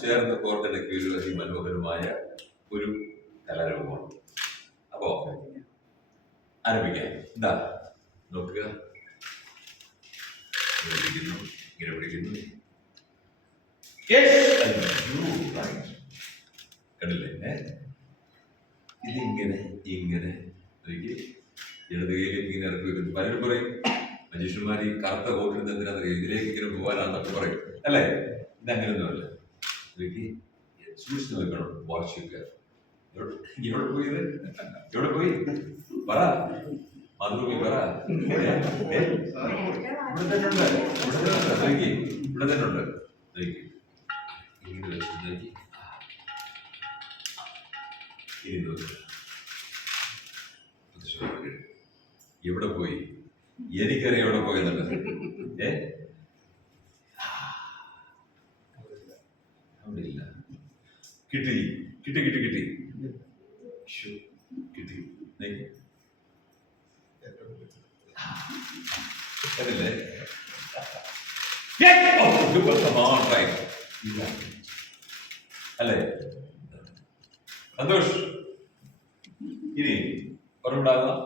ചേർന്ന് കോർത്തിണക്കിയ ഒരു അതിമനോഹരമായ ഒരു കലാരൂപമാണ്. അപ്പോ ആരംഭിക്കാം. എന്താ നോക്കുക, ഇങ്ങനെ പിടിക്കുന്നു. കണ്ടില്ലേ? ഇതിങ്ങനെ ഇങ്ങനെ ഇടതുകയിലേക്ക് ഇങ്ങനെ ഇറക്കി വെക്കുന്നു. പലരും പറയും മനുഷ്യന്മാർ ഈ കറുത്ത കോട്ടിന് എന്തിനാണെന്നറിയാം, ഇതിലേക്ക് ഇങ്ങനെ പോകാനാന്നൊക്കെ പറയും അല്ലേ? ഇതങ്ങനെയൊന്നുമല്ല. സൂക്ഷിച്ചു നിൽക്കണം. വാശിക്കുക. എവിടെ പോയി? എവിടെ പോയി പറ മാതൃഭൂമി പറ. ഇവിടെ തന്നെ ഉണ്ട്, ഇവിടെ തന്നെ ഉണ്ട്. ഇങ്ങനെ വെച്ച് എവിടെ പോയി? എനിക്കറിയാം എവിടെ പോയെന്നുണ്ട്. അവിടെ ഇല്ല. കിട്ടി കിട്ടി കിട്ടി കിട്ടി കിട്ടി. അതല്ലേ അല്ലേ? സന്തോഷ്. ഇനി ഉറവിടാകാം.